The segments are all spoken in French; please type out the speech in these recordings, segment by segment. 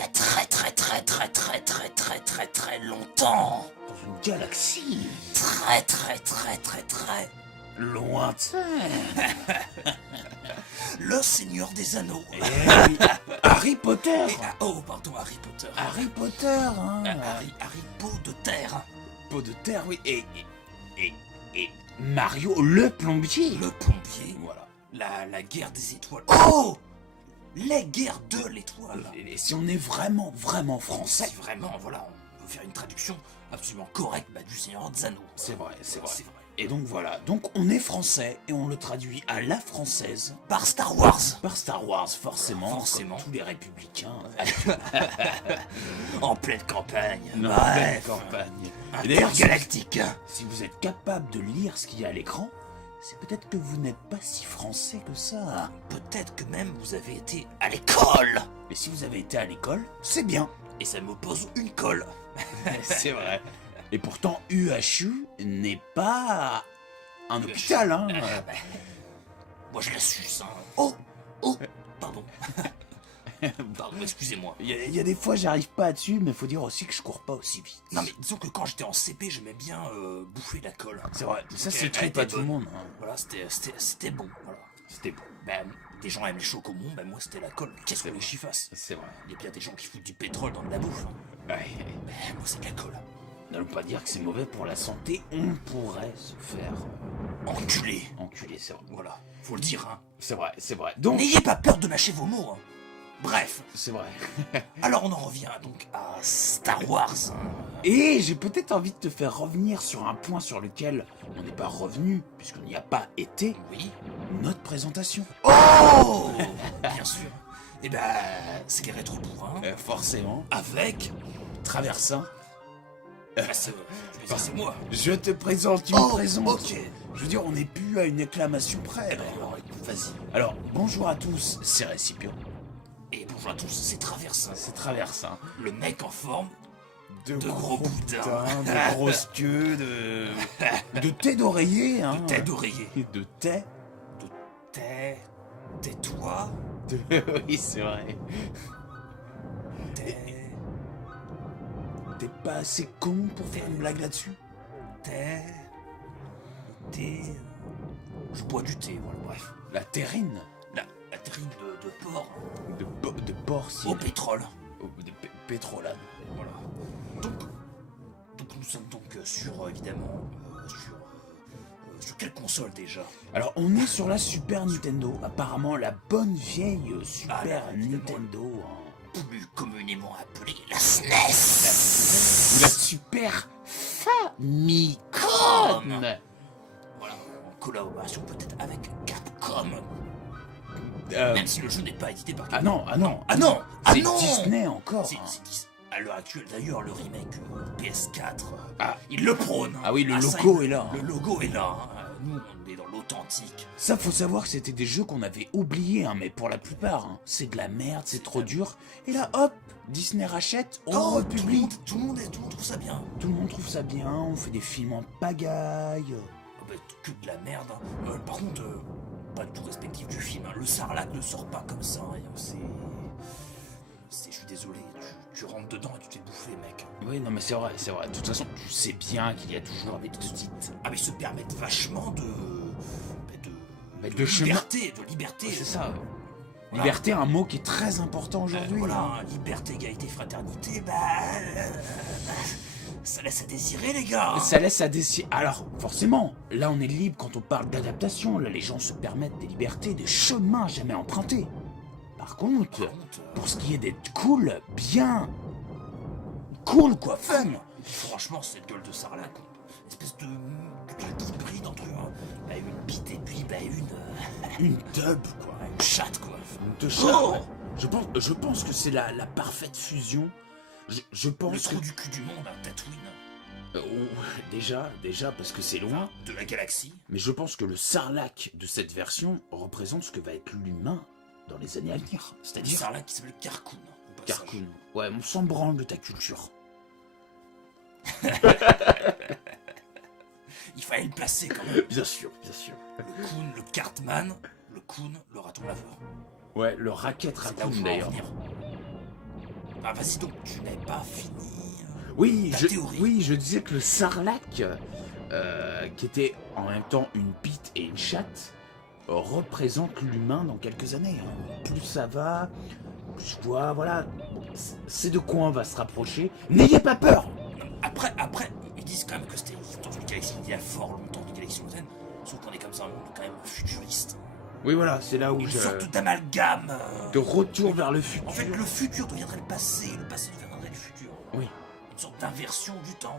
y a très longtemps. Dans une galaxie Très lointaine. Le Seigneur des Anneaux. Et Harry Potter. Oh, pardon, Harry Potter. Harry Potter, hein. Harry Pot de terre. Pot de terre, oui. Et Mario le plombier. Le plombier. Voilà. La guerre des étoiles. Oh, les guerres de l'étoile. Et si on est vraiment français, Si vraiment, voilà, on veut faire une traduction absolument correcte du Seigneur des Anneaux. c'est vrai. Et donc voilà, donc on est français et on le traduit à la française Par Star Wars. par Star Wars, forcément, Forcément. comme tous les républicains. En pleine campagne. Belle Bref. campagne. Et d'ailleurs, Intergalactique. si vous êtes capable de lire ce qu'il y a à l'écran, c'est peut-être que vous n'êtes pas si français que ça. Peut-être que même vous avez été à l'école. Et si vous avez été à l'école, c'est bien. Et ça me pose une colle. C'est vrai. Et pourtant, UHU n'est pas un hôpital, hein. Moi je la suce, hein. Oh, pardon. Pardon, excusez-moi. Il y a des fois, j'arrive pas dessus, mais faut dire aussi que je cours pas aussi vite. Non mais disons que quand j'étais en CP, j'aimais bien bouffer la colle. C'est vrai, ça c'est Elle très était pas tout le bonne. monde. Hein. Voilà, c'était bon. Voilà. C'était bon. Des gens aiment les chocomons, moi c'était la colle. Qu'est-ce que les j'y fasse? C'est vrai. Il y a bien des gens qui foutent du pétrole dans de la bouffe. Hein. Ouais. Moi c'est de la colle. N'allons pas dire que c'est mauvais pour la santé, on pourrait se faire Enculé. enculer, c'est vrai. Voilà, faut le dire, hein. C'est vrai. Donc, N'ayez pas peur de mâcher vos mots, hein. Bref, c'est vrai. alors on en revient donc à Star Wars. Hein. Et j'ai peut-être envie de te faire revenir sur un point sur lequel on n'est pas revenu, puisqu'on n'y a pas été, Oui. notre présentation. Oh bien sûr. Eh c'est les rétro-bourrins. Forcément. Avec... Traversin. C'est moi. Je te présente, tu me présentes. Ok. Je veux dire, on n'est plus à une acclamation près. Alors, écoute, vas-y. Alors, bonjour à tous, c'est Récipient. Et bonjour à tous, c'est Traversin. C'est Traversin. Le mec en forme De gros boudins. de grosses queues, de thé d'oreiller. Hein. de tête d'oreiller. De thé. Tais-toi. Oui, c'est vrai. Tais... T'es pas assez con pour faire une blague là-dessus? Thé. Je bois du thé, voilà, bref. La terrine. La terrine de porc De porc, si. au pétrole. De pétrolane. Voilà. Donc nous sommes donc sur, évidemment, sur quelle console déjà? Alors, on est sur la Super Nintendo. Apparemment, la bonne vieille Super là, évidemment. Nintendo. Hein. Plus communément appelée la SNES. Ou la Super Famicom. Voilà, en collaboration peut-être avec Capcom. Euh, Même si le jeu n'est pas édité par Ah Capcom. non. C'est Disney encore. C'est hein. à l'heure actuelle, d'ailleurs, le remake PS4, Ah. il le prône. Ah oui, le ça, logo est là, hein. Le logo est là. Hein. Nous, on est dans l'authentique. Ça, faut savoir que c'était des jeux qu'on avait oubliés, hein, mais pour la plupart, hein, c'est de la merde, c'est trop dur. Et là, hop, Disney rachète, on Oh, republie. tout le monde trouve ça bien. Tout le monde trouve ça bien, on fait des films en pagaille. Que de la merde. Hein. Par contre, pas du tout respectif du film. Hein. Le Sarlac ne sort pas comme ça. Hein. Je suis désolé, tu rentres dedans et tu t'es bouffé, mec. Oui, non, mais c'est vrai. De toute façon, tu sais bien qu'il y a toujours des petites. Ah, mais ils se permettent vachement de chemin. liberté. De liberté. C'est ça. Voilà. Liberté, un mot qui est très important aujourd'hui. Voilà, hein, liberté, égalité, fraternité, ça laisse à désirer, les gars. Ça laisse à décider. Alors, forcément, là on est libre quand on parle d'adaptation. Là, les gens se permettent des libertés, des chemins jamais empruntés. Par contre, pour ce qui est d'être cool, bien. Cool, quoi, fun. Franchement, cette gueule de Sarlac, espèce de hybride entre une bite et puis Une dub, quoi. une chatte, quoi. De chat, Oh ouais. Je pense que c'est la parfaite fusion. Je pense Le que... trou du cul du monde, un Tatooine. Déjà, parce que c'est loin. De la galaxie. Mais je pense que le Sarlac de cette version représente ce que va être l'humain dans les années à venir. C'est-à-dire Sarlac qui s'appelle Carcoon. au passage. Carcoon. Ouais, on s'en branle de ta culture. Il fallait le placer quand même. Bien sûr. Le Coon, le Cartman, le Coon, le raton laveur. Ouais, le racket C'est là où raccoon je veux en d'ailleurs. venir. Ah, vas-y donc, tu n'avais pas fini. Oui, Ta théorie. oui, je disais que le sarlac, qui était en même temps une bite et une chatte, représente l'humain dans quelques années. Hein. Plus ça va, plus je vois, voilà. Bon, c'est de quoi on va se rapprocher. N'ayez pas peur. Après, ils disent quand même que c'était dans une galaxie il y a fort longtemps, une galaxie lointaine. Sauf qu'on est comme ça un monde quand même futuriste. Oui, voilà, c'est là où Une je... sorte d'amalgame. De retour vers le futur. En fait, le futur deviendrait le passé deviendrait le futur. Oui. Une sorte d'inversion du temps.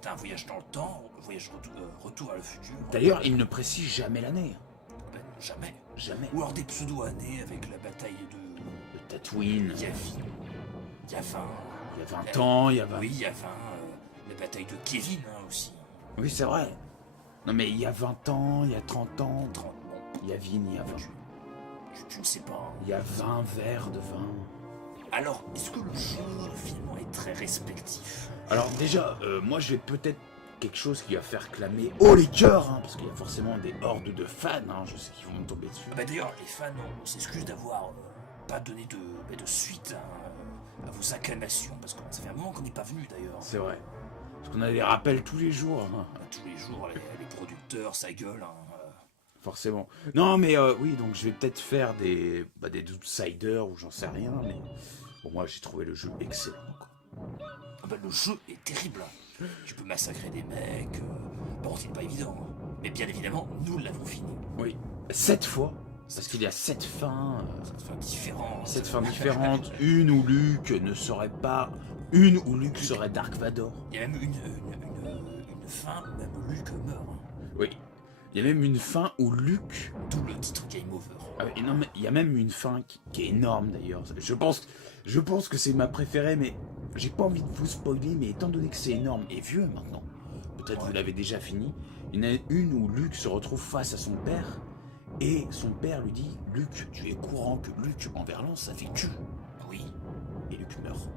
T'as un voyage dans le temps, un voyage retour à le futur. D'ailleurs, il ne précise jamais l'année. Ben, jamais. Jamais. Ou alors des pseudo-années avec la bataille de... Le Tatooine. Il y a 20. Il y a 20 ans, il y a 20... Oui, il y a 20. La bataille de Kevin aussi. Oui, c'est vrai. Non, mais il y a 20 ans, il y a 30 ans... 30, bon, Il y a Vin, il y a 20. tu ne sais pas. Hein. Il y a 20 verres de vin. Alors, est-ce que le jeu, finalement, est très respectif? Alors déjà, moi j'ai peut-être quelque chose qui va faire clamer haut les cœurs, hein, parce qu'il y a forcément des hordes de fans, hein, je sais qu'ils vont me tomber dessus. Ah bah d'ailleurs, les fans, on s'excuse d'avoir pas donné de suite à vos acclamations, parce que ça fait un moment qu'on n'est pas venu d'ailleurs. C'est vrai. Parce qu'on a des rappels tous les jours, hein, Tous les jours, les producteurs, ça gueule. Hein, forcément. Non mais oui, donc je vais peut-être faire des outsiders ou j'en sais rien, mais bon, moi j'ai trouvé le jeu excellent. Quoi. Ah bah le jeu est terrible. Tu peux massacrer des mecs. Bon, c'est pas évident. Hein. Mais bien évidemment, nous l'avons fini. Oui, 7 fois, parce qu'il y a 7 fins. Cette fin différente. 7 fins différentes, une où Luke ne serait pas... Une où Luke serait Dark Vador. Il y a même une fin où même Luke meurt. Hein. Oui. Il y a même une fin où Luke... D'où le titre Game Over. Ah oui, non, mais il y a même une fin qui est énorme d'ailleurs. Je pense que c'est ma préférée, mais j'ai pas envie de vous spoiler, mais étant donné que c'est énorme et vieux maintenant, peut-être vous l'avez déjà fini, il y en a une où Luke se retrouve face à son père, et son père lui dit « Luke, tu es courant que Luke en verlan, ça fait cul ». Oui. Et Luke meurt.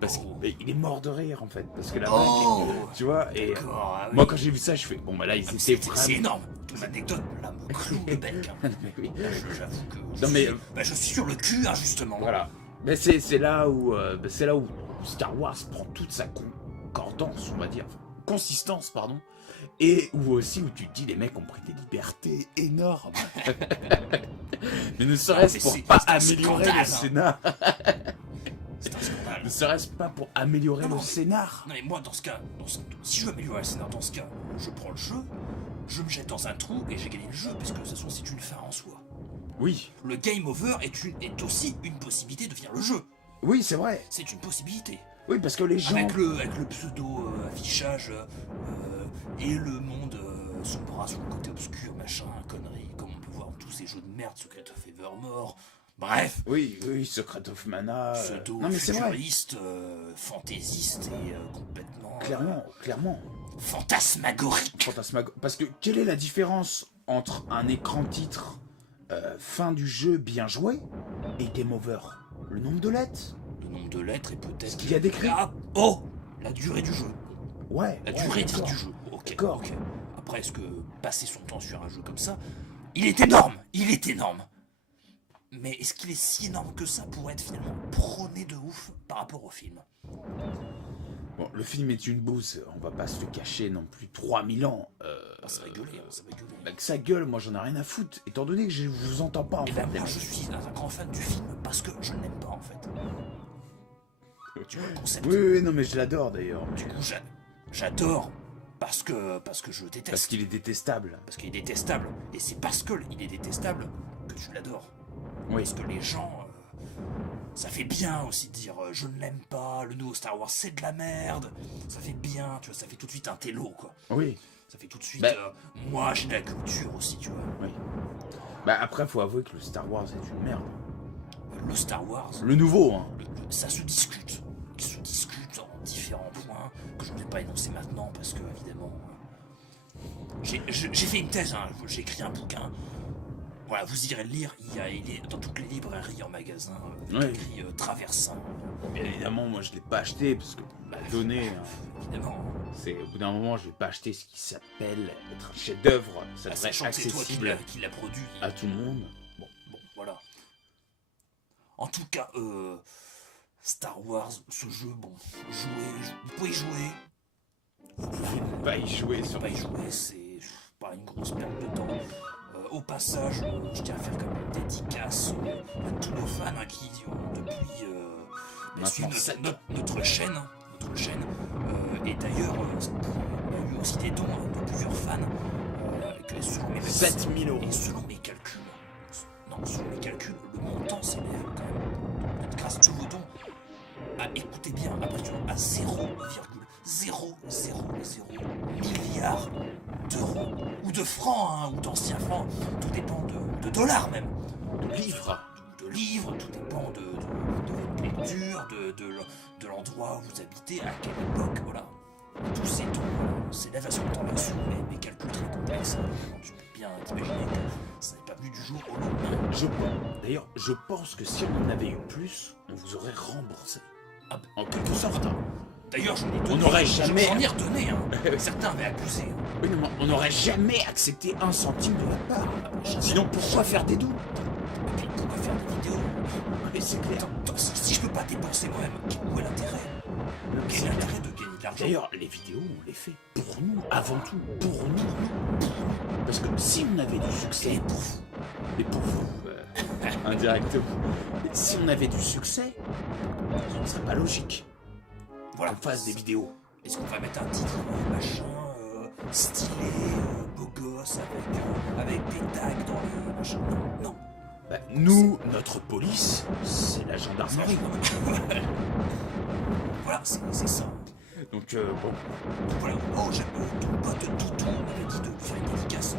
Parce Oh. qu'il est mort de rire en fait, parce que la Oh. blague, tu vois, et D'accord, ah oui. moi quand j'ai vu ça, je fais « Bon bah là, ils étaient C'est vraiment... » énorme. Ton anecdote, là, me cloue le bec. Hein. Mais oui. J'avoue que Non, mais, je suis sur le cul, hein, justement. Voilà. Mais c'est là où Star Wars prend toute sa concordance, on va dire, consistance, pardon, et où aussi où tu te dis les mecs ont pris des libertés énormes. Mais ne serait-ce pour pas améliorer le scénar. C'est un scandale. Ne serait-ce pas pour améliorer le scénar. Non mais moi dans ce cas, si je veux améliorer le scénar dans ce cas, je prends le jeu, je me jette dans un trou et j'ai gagné le jeu, parce que de toute façon c'est une fin en soi. Oui, Le game over est aussi une possibilité de finir le jeu. oui, c'est vrai. C'est une possibilité. Oui, parce que les gens... Avec le pseudo affichage et le monde sombrera sur le côté obscur, machin, connerie, comme on peut voir dans tous ces jeux de merde, Secret of Evermore. Bref, Oui, Secret of Mana... pseudo Non mais c'est vrai. futuriste, fantaisiste et complètement Clairement. fantasmagorique. Parce que quelle est la différence entre un écran titre fin du jeu bien joué et game over? Le nombre de lettres. Le nombre de lettres et peut-être... Ce qu'il y a d'écrit. La durée du jeu. Ouais. La durée de vie d'accord. du jeu. Ok. D'accord. Ok. Après, est-ce que passer son temps sur un jeu comme ça, il est énorme. Il est énorme. Mais est-ce qu'il est si énorme que ça pour être finalement prôné de ouf par rapport au film? Bon, le film est une bouse, on va pas se le cacher non plus 3000 ans. Ça va gueuler, ça va gueuler. Bah, que ça gueule, moi j'en ai rien à foutre, étant donné que je vous entends pas en Et fait. ben moi, je suis un grand fan du film parce que je ne l'aime pas en fait. Tu vois le concept? Oui, non mais je l'adore d'ailleurs. Du coup, j'adore parce que je déteste. Parce qu'il est détestable. Parce qu'il est détestable. Et c'est parce qu'il est détestable que tu l'adores. Oui. Parce que les gens... ça fait bien aussi de dire je ne l'aime pas, le nouveau Star Wars c'est de la merde. Ça fait bien, tu vois, ça fait tout de suite un télo, quoi. Oui. Ça fait tout de suite... Bah- moi j'ai de la culture aussi, tu vois. Oui. Bah après faut avouer que le Star Wars est une merde. Le Star Wars, Le nouveau, hein. ça se discute. Il se discute en différents points que je ne vais pas énoncer maintenant parce que, évidemment... J'ai fait une thèse, hein, j'ai écrit un bouquin. Voilà, vous irez le lire, il est dans toutes les librairies en magasin, Ouais. écrit traversant. Bien évidemment, moi je l'ai pas acheté parce que on m'a donné. Hein. Évidemment. C'est au bout d'un moment, je vais pas acheter ce qui s'appelle être un chef-d'œuvre. Ça devrait être Sachant que c'est toi accessible qui l'a produit. à tout le monde. Bon, voilà. En tout cas, Star Wars, ce jeu, bon, vous pouvez y jouer. Vous pouvez pas y jouer Vous sur pouvez pas y jouer, c'est pas une grosse perte de temps. Au passage, je tiens à faire comme une dédicace à tous nos fans hein, qui depuis suivent notre chaîne. Et d'ailleurs, on a eu aussi des dons de plusieurs fans. Selon mes 7000 €. Et selon mes calculs, le montant s'élève quand même, grâce à tous vos dons, écoutez bien, à 0,000 milliards d'euros, ou de francs, hein, ou d'anciens francs, tout dépend de dollars même. De livres. De livres, tout dépend de votre lecture, de l'endroit où vous habitez, à quelle époque, voilà. Tous ces dons s'élèvent à ce montant-là sur mes calculs très complexes. Tu peux bien t'imaginer que ça n'est pas venu du jour au lendemain. D'ailleurs, je pense que si on en avait eu plus, on vous aurait remboursé. Ah, En quelque sorte. Hein. D'ailleurs, j'en ai donné. On n'aurait jamais. J'en ai redonné, hein. Certains avaient abusé. Hein. Oui, non, mais on n'aurait jamais accepté 1 centime de la part. Sinon, pourquoi faire des dons? Et puis, pourquoi faire des vidéos? Mais c'est clair. Attends, si je peux pas dépenser moi-même, où est l'intérêt? Quel est l'intérêt de gagner de l'argent? D'ailleurs, les vidéos, on les fait pour nous, avant tout, pour nous. Parce que si on avait du succès, et pour vous, indirectement, si on avait du succès, ce ne serait pas logique Voilà. qu'on fasse des vidéos. Est-ce qu'on va mettre un titre machin stylé, beau gosse, avec des tags dans le machin? Non. Bah, nous, notre police, c'est la gendarmerie. Voilà, c'est ça. Donc, bon. Voilà. Oh, j'aime ton pote Toutou. On avait dit de lui faire une dédicace.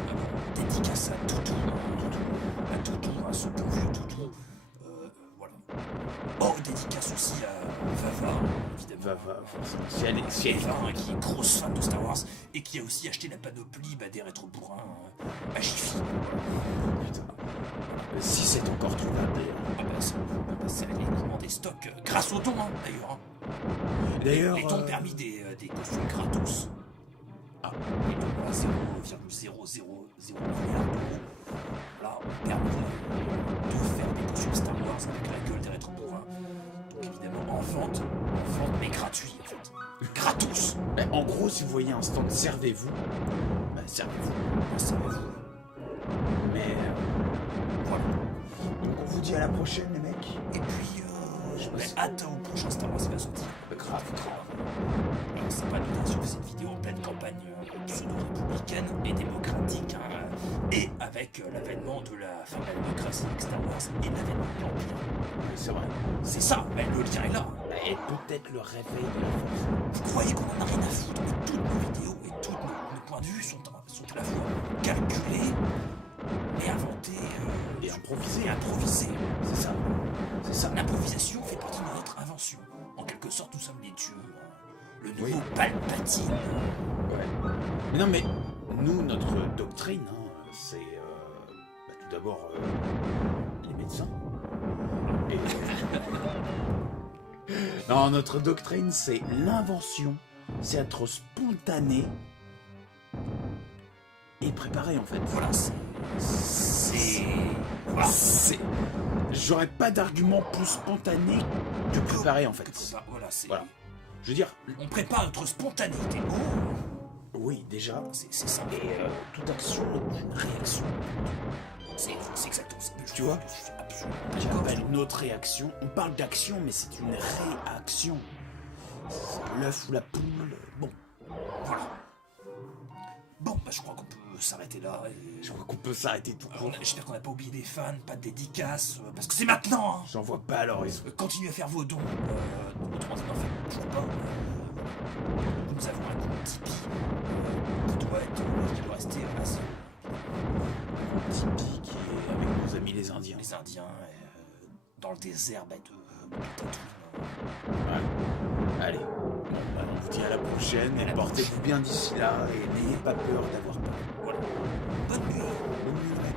Dédicace à Toutou. À ce bon vieux Toutou. Voilà. Oh, dédicace aussi à Vava, évidemment. Va, si elle est Eva, qui est grosse fan de Star Wars et qui a aussi acheté la panoplie des rétro-bourrins à Jiffy. Putain. Si c'est encore trouvable, d'ailleurs. C'est l'écoulement des stocks grâce aux dons, hein, d'ailleurs. Hein. D'ailleurs. Les dons ont permis des costumes gratos. Les dons à 0,000 milliards d'euros. Là, ont permis de faire des costumes Star Wars avec la gueule des rétro-bourrins. Donc évidemment en vente, mais gratuit en fait. Gratos. En gros, si vous voyez un stand, servez-vous. Bah, servez-vous. Mais. Voilà. Donc, on vous dit à la prochaine, les mecs. Et puis, j'aurais hâte au prochain Star Wars qui va sortir. Grave. Alors, c'est pas nous sur cette vidéo en pleine campagne pseudo-républicaine et démocratique, hein, et avec l'avènement de la fin de la démocratie avec Star Wars et l'avènement de l'Empire. C'est vrai. C'est ça, mais le lien est là. Et peut-être le réveil de la force. Vous croyez qu'on en a rien à foutre, mais toutes nos vidéos et tous nos points de vue sont à la fois calculés et inventés Et improvisé. C'est ça. L'improvisation fait partie de notre invention. En quelque sorte, nous sommes les dieux. Le nouveau Oui. Palpatine. Ouais. Mais non, mais nous, notre doctrine, hein, c'est tout d'abord les médecins. Et... non, notre doctrine, c'est l'invention. C'est être spontané et préparé, en fait. Voilà, voilà. J'aurais pas d'argument plus spontané que préparé, en fait. Voilà, c'est... Voilà. Je veux dire... On prépare notre spontanéité. Oui, déjà. C'est ça. Et toute action est une réaction. C'est exactement ça. Tu vois? Je suis absolument Tu d'accord. appelles une autre réaction. On parle d'action, mais c'est une réaction. C'est l'œuf ou la poule. Bon, Voilà. Bon, bah je crois qu'on peut s'arrêter là. Et... je crois qu'on peut s'arrêter tout court. J'espère qu'on n'a pas oublié des fans, pas de dédicaces, parce que c'est maintenant. Hein. J'en vois pas l'horizon. Continuez à faire vos dons. Autrement, n'en faites toujours pas. Nous avons un compte Tipeee qui doit rester à zéro. Tipeee qui est avec nos amis les Indiens. Les Indiens, dans le désert de Tatooine. Ouais. Allez, bon, bah, on vous dit à la prochaine. Et portez-vous bien d'ici là. Et n'ayez pas peur d'avoir peur. Voilà. Bonne nuit. Bonne nuit.